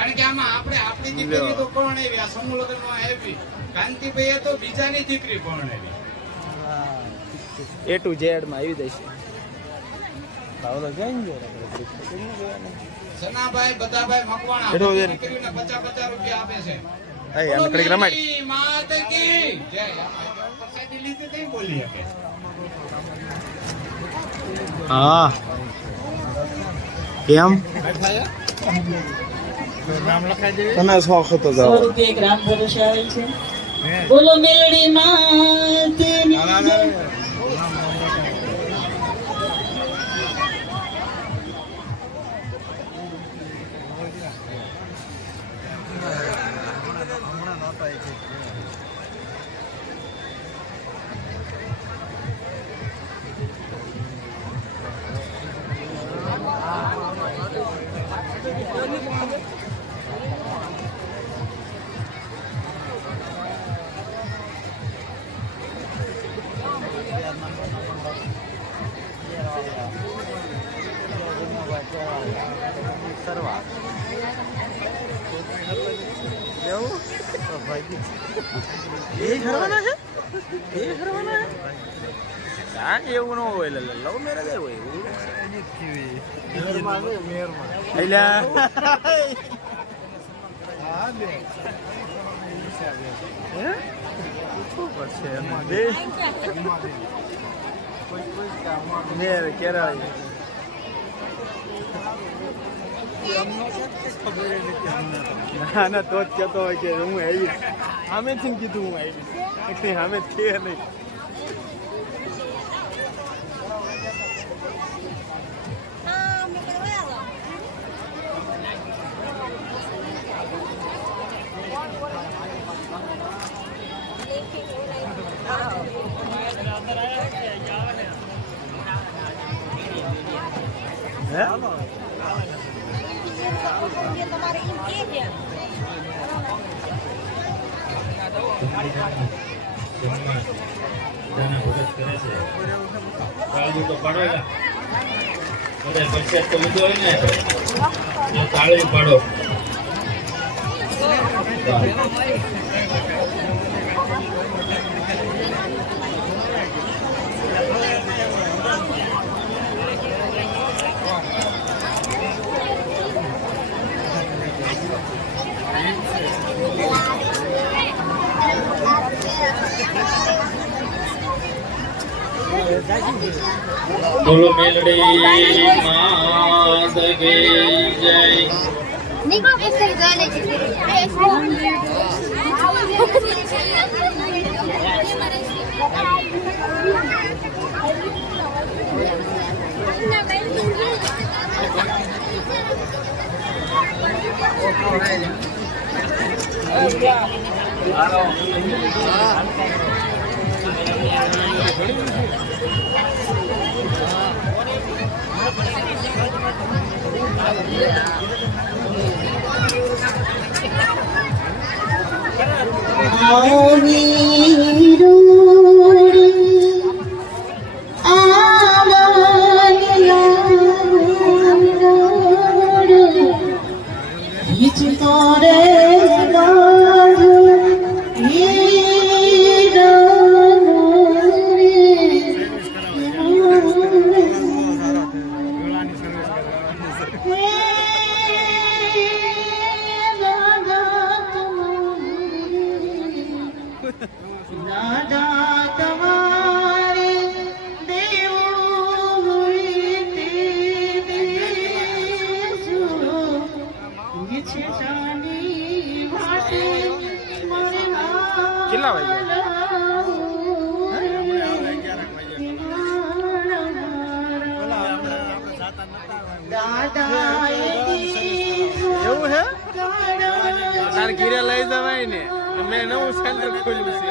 કારણ કે આમાં આપણે આપણી દીકરી તો પરણાવી, આ સમૂહ લગ્નમાં આવી. કાંતિભાઈએ તો બીજાની દીકરી પરણાવી. A to Z માં આવી જશે. ભાવલો જઈને જો સનાભાઈ બધાભાઈ મકવાણા દીકરીને 50 રૂપિયા આપે છે. આય આમ કડીક રમાડ માત કી જય. પ્રસાદી લીધી તઈ બોલી શકે. હા કેમ નામ લખાઈ દેવી તને શોખ હતો જાવ 100 રૂપિયા ગ્રામ ભરોસે આવે છે. બોલો મેલડી માતની જય. એવું ન હોય લવ મેરેજ હોય ના તો જ કેતો હોય કે હું આવીશ. સામેથી કીધું હું આવીશ, સામે છે નહીં. તાળી પાડો. બોલો મેલડી માત કી જય. નિકો બેસી ગયેલી છે. કેટલા વાગ્યા? એવું હે તાર ઘીરે લઈ જવાય ને. મેં નવું સેન્ટર ખોલ્યું છે.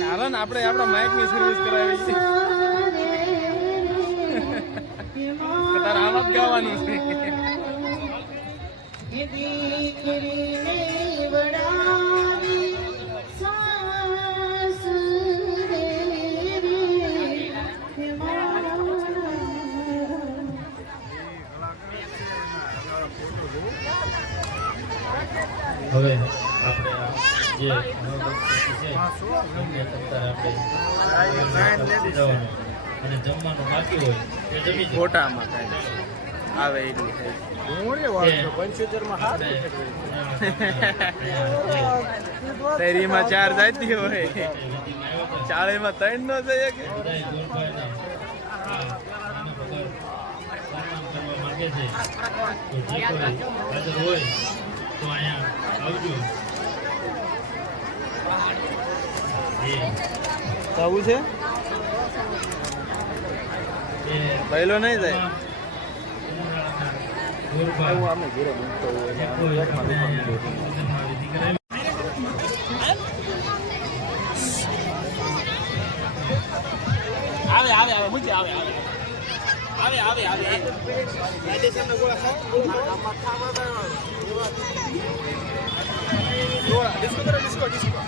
કારણ આપણે આપણા માઇક ની સર્વિસ કરાવી છે. તારે આમાં જ ગાવાનું છે. હવે આપણે આ જે નવદંપતિ છે એમને અત્યારે આપણે જવાનું અને જમવાનું બાકી હોય એ જમી જાય. ફોટામાં કાંઈ આવે એટલું છે. શેરીમાં 4 જાતી હોય, 40 માં 3 નો જાય કે બધાય ગોરભાઈને આ નાનો પગાર સન્માન કરવા માંગે છે. તો જે કોઈ હાજર હોય તો અહીંયા આવજો. આવું છે એ પહેલો નહીં જાય. ગોરભા એવું અમે ઘરે મૂકતો હોય ને આમ એકમાં દુકાન મૂકી. દીકરા આવે આવે આવે મુજે આવે આવે આવે આવે આવે રાજેશન ના ગોળા ખાવ આમાં ખાવા ગોળા ડિસ્કો કરો ડિસ્કો ડિસ્કો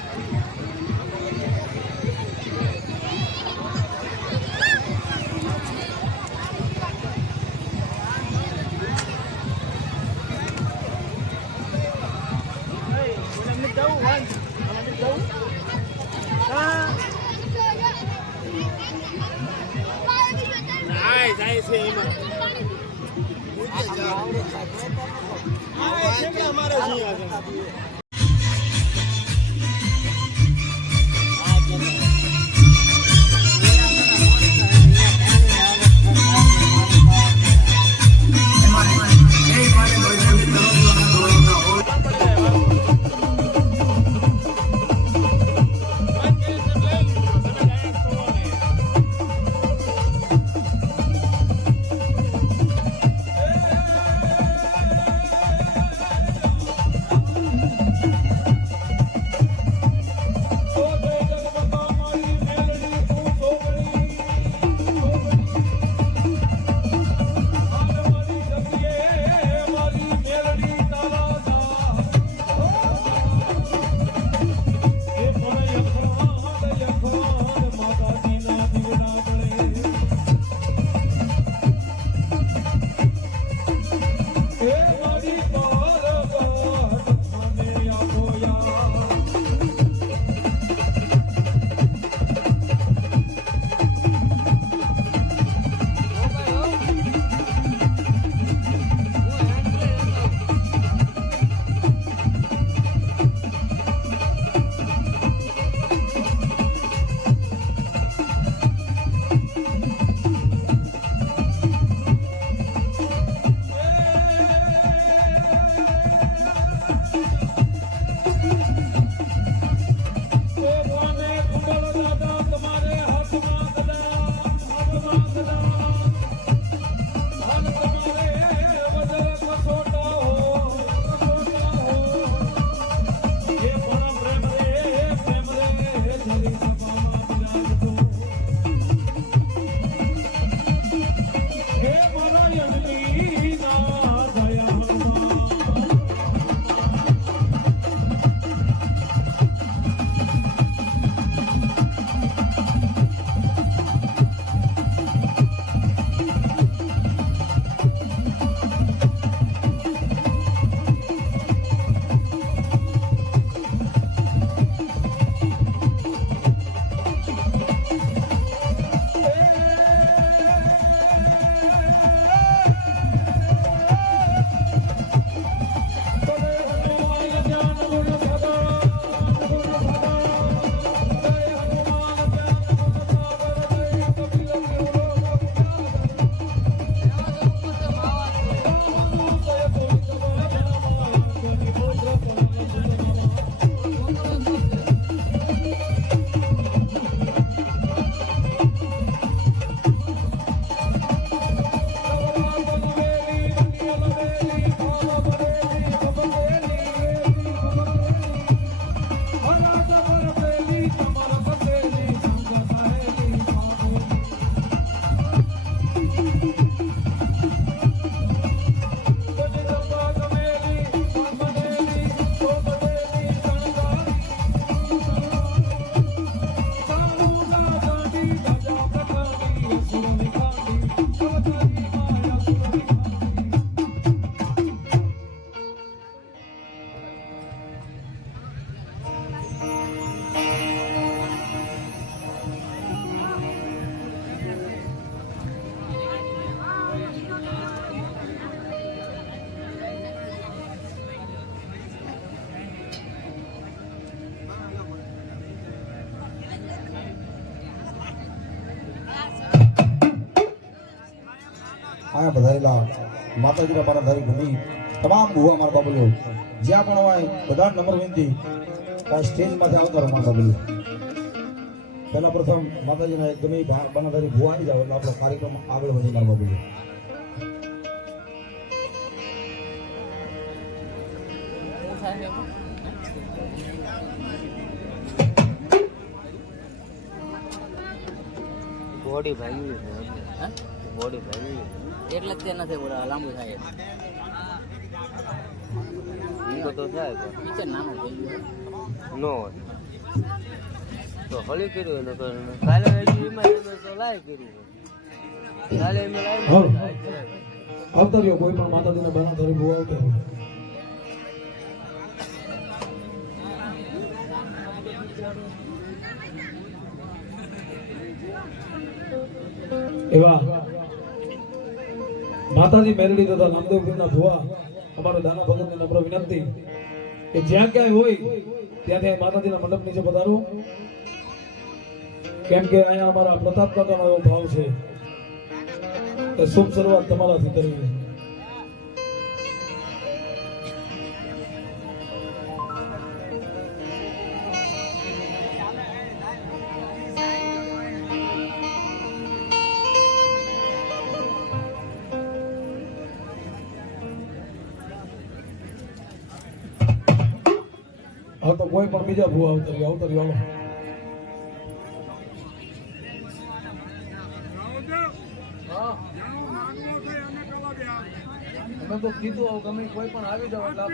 જાય છે એમાં અમારે આયા પધારેલા માતાજીના મારા ધારી ભૂમિ તમામ ભુવા મારા બાબલ્યો જ્યાં પણ હોય બધા નંબર વિનંતી આ સ્ટેજમાંથી આવતા રહો મારા બાબલ્યો. પહેલા પ્રથમ માતાજીના એક ગમે બનાધારી ભુવા આવી જાવ એટલે આપણો કાર્યક્રમ આગળ વધી મારા બાબલ્યો. બોડી ભાગી બોડી ભાગી એટલે જ તે નથી બોલા લાંબુ થાય ઈ તો થાય નીચે નાનું થઈ ગયું નો હોય તો હળી કર્યું ને કાલે એમાં તો લાય કર્યું કાલે એમ લાય આવતા રહ્યો કોઈ પણ માતાજીના બનાધારી ભુવા આવતા રહ્યો. એવા માતાજી મેરડી તથા નામદેવપીરના ભુવા અમારો દાના ભગતને નમ્ર વિનંતી કે જ્યાં ક્યાંય હોય ત્યાંથી માતાજીના મંડપ નીચે પધારો, કેમ કે અહીંયા અમારા પ્રતાપ કાકાનો એવો ભાવ છે કે શુભ શરૂઆત તમારાથી કરવી છે. હવે તો કોઈ પણ બીજા ભૂવા આવતરી હાલો. અમે તો કીધું ગમે કોઈ પણ આવી જાવ એટલે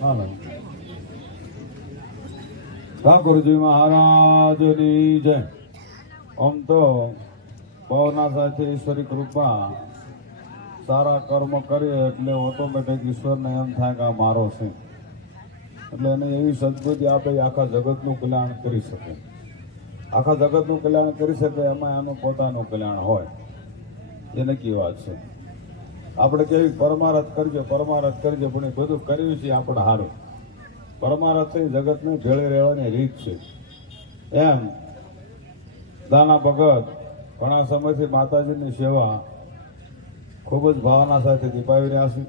હાલો ઠાકોરજી મહારાજની જય. આમ તો ભાવના સાથે ઈશ્વરી કૃપા સારા કર્મ કરીએ એટલે ઓટોમેટિક ઈશ્વરને એમ થાય કે આ મારો છે, એટલે એને એવી સદબુદ્ધિ આપે આખા જગતનું કલ્યાણ કરી શકે. આખા જગતનું કલ્યાણ કરી શકે એમાં એનું પોતાનું કલ્યાણ હોય એ નક્કી વાત છે. આપણે કેવી પરમારથ કરજો પણ એ બધું કર્યું છે આપણે સારું. પરમારથ છે જગતને ભેળે રહેવાની રીત છે. એમ દાના ભગત ઘણા સમયથી માતાજીની સેવા ખૂબ જ ભાવના સાથે દીપાવી રહ્યા છે.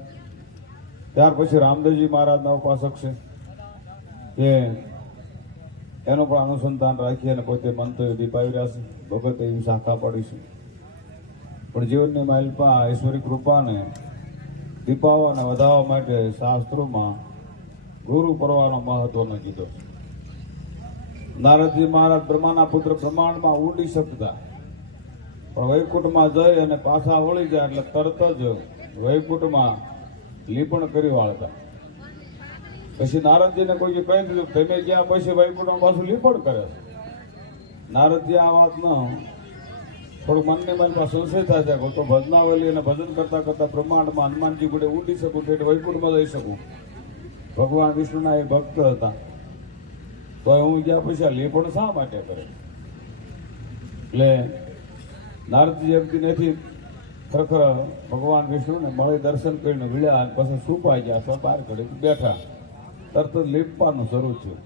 ત્યાર પછી રામદેવજી મહારાજના ઉપાસક છે કે એનું પણ અનુસંધાન રાખી અને પોતે મંતવ્ય દીપાવી રહ્યા છે. ભગત એવી શાખા પડી છે. પણ જીવનની માલિપા ઈશ્વરી કૃપાને દીપાવવા અને વધારવા માટે શાસ્ત્રોમાં ગુરુ પરવાનો મહત્વનો કીધો છે. નારદજી મહારાજ બ્રહ્માના પુત્ર બ્રહ્માંડમાં ઉડી શકતા, પણ વૈકુંઠમાં જઈ અને પાછા વળી જાય એટલે તરત જ વૈકુંઠમાં લીપણ કરી વાળતા. પછી નારદજીને કોઈ કહી દીધું તમે ગયા પછી વૈકુંઠમાં પાછું લીપણ કરે છે. નારદજી આ વાતનો થોડું મનની મનમાં સંશય થાય છે તો ભજનાવલી અને ભજન કરતા કરતા બ્રહ્માંડમાં હનુમાનજી જોડે ઉડી શકું એટલે વૈકુંઠમાં જઈ શકું. ભગવાન વિષ્ણુના એ ભક્ત હતા, તો હું ગયા પછી આ લીપણ શા માટે કરે? એટલે નારદજી એમથી નથી ખરેખર ભગવાન વિષ્ણુને મળી દર્શન કરીને વિળ્યા અને પછી સુપાઈ ગયા. બહાર ઘડી બેઠા, તરત જ લીપવાનું શરૂ થયું.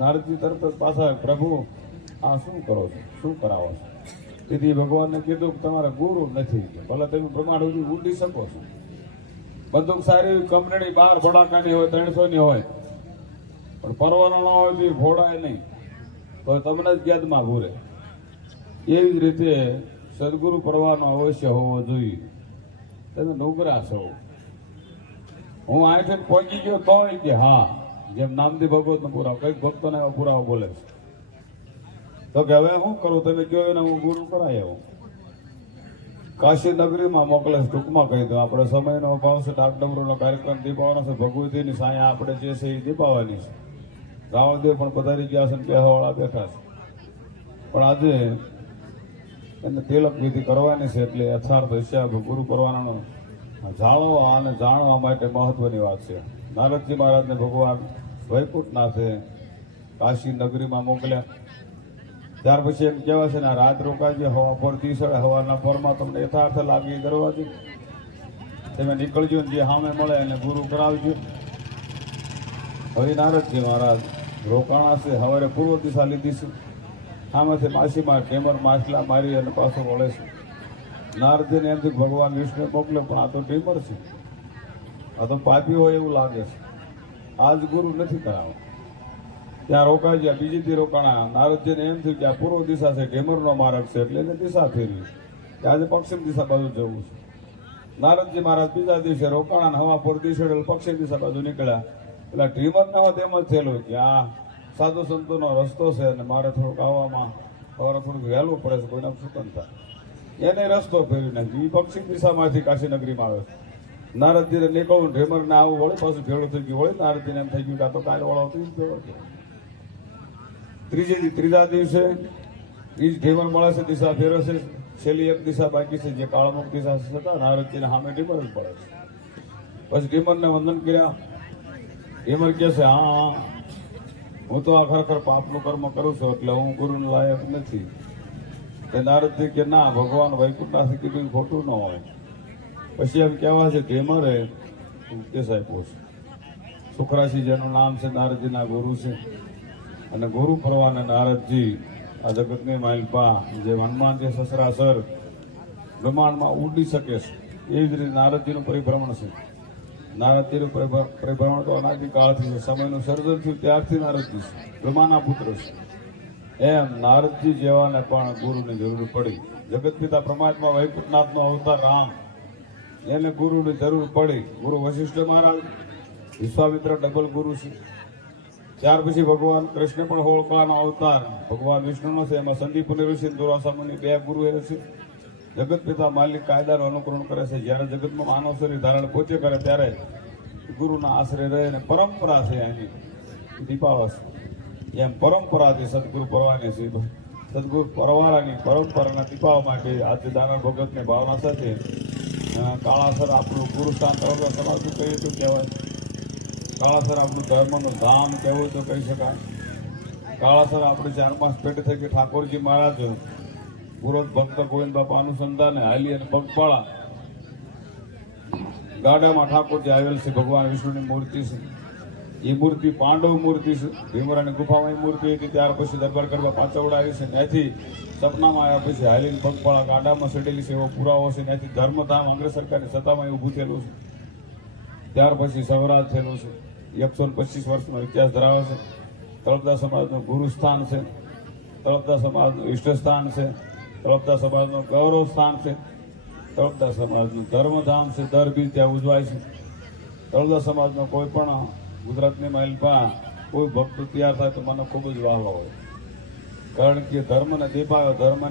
નારદજી તરત જ પાછા પ્રભુ આ શું કરો છો, શું કરાવો છો? તેથી ભગવાનને કીધું કે તમારે ગુરુ નથી, ભલે તમે પ્રમાણ સુધી ઉડી શકો છો. બંદૂક સારી કંપનીની બહાર ભડાકાની હોય 300ની હોય, પણ પરવાનો ન હોય તો ફોડાય નહીં, તો તમને જ ગેદમાં ભૂરે. એવી જ રીતે સદગુરુ પરવાનો અવશ્ય હોવો જોઈએ. તમે નુગરા છો. હું અહીંથી પહોંચી ગયો તો કે હા, જેમ નામદી ભગવતનો પુરાવો, કઈક ભક્તોને એવો પુરાવો બોલે છે તો કે હવે શું કરું, તમે કહો એને હું ગુરુ કરાય આવું. કાશી નગરીમાં મોકલે છે. ટૂંકમાં કહી દઉં, આપણે સમયનો અભાવ છે. ડાક ડમરૂનો કાર્યક્રમ દીપાવવાનો છે. ભગવતીની સાયા આપણે જે છે એ દીપાવાની છે. રાવણદેવ પણ પધારી ગયા છે ને કહેવાવાળા બેઠા છે. પણ આજે એને તિલક વિધિ કરવાની છે એટલે યથાર્થ હિસાબ ગુરુ પરવાનો જાળવવા અને જાણવા માટે મહત્વની વાત છે. નારદજી મહારાજને ભગવાન વૈકુંઠનાથે કાશી નગરીમાં મોકલ્યા. ત્યાર પછી એમ કહેવાય છે ને રાત રોકાજો, હવા પરથી સડે, હવાના પરમાં તમને યથાર્થ લાગી કરવાજો. તમે નીકળજો ને જે સામે મળે એને ગુરુ કરાવજો. હવે નારદજી મહારાજ રોકાણા છે. સવારે પૂર્વ દિશા લીધી છે. સામેથી માછીમાર ટેમર માછલા મારી અને પાછો વળે છે. નારદજીને એમથી ભગવાન વિષ્ણુ મોકલે, પણ આ તો ટીમર છે, આ તો પાપી હોય એવું લાગે છે, આજ ગુરુ નથી કરાવો. ત્યાં રોકાઈ ગયા. બીજી દી રોકાણા. નારદજીને એમ થયું કે આ પૂર્વ દિશા છે, ઢેમરનો માર્ગ છે, એટલે એને દિશા ફેરવી કે આજે પશ્ચિમ દિશા બાજુ જવું છે. નારદજી મહારાજ બીજા દિવસે રોકાણા, હવા પર દિશે પશ્ચિમ દિશા બાજુ નીકળ્યા. એટલે ઢીમરના હોત એમ જ થયેલું કે આ સાધુ સંતોનો રસ્તો છે અને મારે થોડુંક આવવામાં સવારે થોડુંક વહેલું પડે છે, કોઈને સ્વતંત્રતા. એને રસ્તો ફેરવી નાખ્યો. એ પશ્ચિમ દિશામાંથી કાશી નગરીમાં આવે છે. નારદજીને નીકળવું, ઢેમરને આવું વળી પાછું ભેળું થઈ ગયું. વળી નારદજીને એમ થઈ ગયું કે આ તો કાલ વાળો હતો જ ભેળો છે. ત્રીજા દિવસે એ જ ઢેમર મળે છે, દિશા ફેરવે છે. છેલ્લી એક દિશા બાકી છે જે કાળમુખ દિશા છતાં નારદજીને સામે ઢેમર જ પડે છે. પછી ઢેમરને વંદન કર્યા. ઢેમર કહે છે હા, હું તો આ ખરેખર પાપનું કર્મ કરું છું એટલે હું ગુરુને લાયક નથી. એ નારદજી કે ના, ભગવાન વૈકુંઠનાથી કીધું ખોટું ન હોય. પછી એમ કહેવાય છે ઢેમરે ઉપદેશ આપ્યો છે. સુખરાશી જેનું નામ છે, નારદજીના ગુરુ છે. અને ગુરુ પરવાને નારદજી આ જગતની માલિપા જે હનુમાનજી સસરાસર બ્રહ્માંડમાં ઉડી શકે છે, એવી જ રીતે નારદજીનું પરિભ્રમણ છે. નારદજીનું પરિભ્રમણ તો અનાદિકાળથી છે. સમયનું સર્જન થયું ત્યારથી નારદજી છે, બ્રહ્માના પુત્ર છે. એમ નારદજી જેવાને પણ ગુરુની જરૂર પડી. જગત પિતા પરમાત્મા વૈકુંઠનાથનો અવતાર રામ, એને ગુરુની જરૂર પડી. ગુરુ વશિષ્ઠ મહારાજ, વિશ્વામિત્ર ડબલ ગુરુ છે. ત્યાર પછી ભગવાન કૃષ્ણ પણ હોળકાળાનો અવતાર ભગવાન વિષ્ણુનો છે. એમાં સંદીપની ઋષિ, દુર્વાસા મુનિ 2 ગુરુ એ છે. જગત પિતા માલિક કાયદાનું અનુકરણ કરે છે. જ્યારે જગતમાં માનવ શરીર ધારણ પોતે કરે ત્યારે ગુરુના આશરે રહે અને પરંપરા છે એની દીપાવસ એમ પરંપરાથી સદગુરુ પરવાની છે સદગુરુ પરવારાની પરંપરાના દીપાવા માટે આજે દાનર ભગતની ભાવના સાથે કાળાસર આપણું ગુરુસ્થાન તળાજા સમાજનું કહીએ તો કહેવાય, કાળાસર આપણું ધર્મનું ધામ કહેવું તો કહી શકાય. કાળાસર આપણે 4 માસ પેટ થઈ કે ઠાકોરજી મહારાજ પુરોત ભક્ત ગોવિંદ બાપા અનુસંધાને હાલી અને પગપાળા ગાડામાં ઠાકોરજી આવેલ છે. ભગવાન વિષ્ણુની મૂર્તિ છે. એ મૂર્તિ પાંડવ મૂર્તિ છે. ભીમરાની ગુફામાં એ મૂર્તિ હતી. ત્યાર પછી દરબાર કરવા પાછળ આવી છે. ત્યાંથી સપનામાં આવ્યા પછી હાલીને પગપાળા ગાડામાં ચડેલી છે એવો પુરાવો છે. ત્યાંથી ધર્મધામ અંગ્રેજ સરકારની સત્તામાં ઊભું થયેલું છે. ત્યાર પછી સવરાજ થયેલું છે. 125 વર્ષનો ઇતિહાસ ધરાવે છે. તળપદા સમાજનું ગુરુસ્થાન છે. તળપદા સમાજનું ઈષ્ટસ્થાન છે. તળપદા સમાજનું ગૌરવ સ્થાન છે. તળપદા સમાજનું ધર્મધામ છે. દર બી ત્યાં ઉજવાય છે. તળપદા સમાજનો કોઈ પણ ગુજરાતની મહેલમાં કોઈ ભક્ત તૈયાર થાય તો મને ખૂબ જ વહાલો હોય, કારણ કે ધર્મને દીપાવે, ધર્મને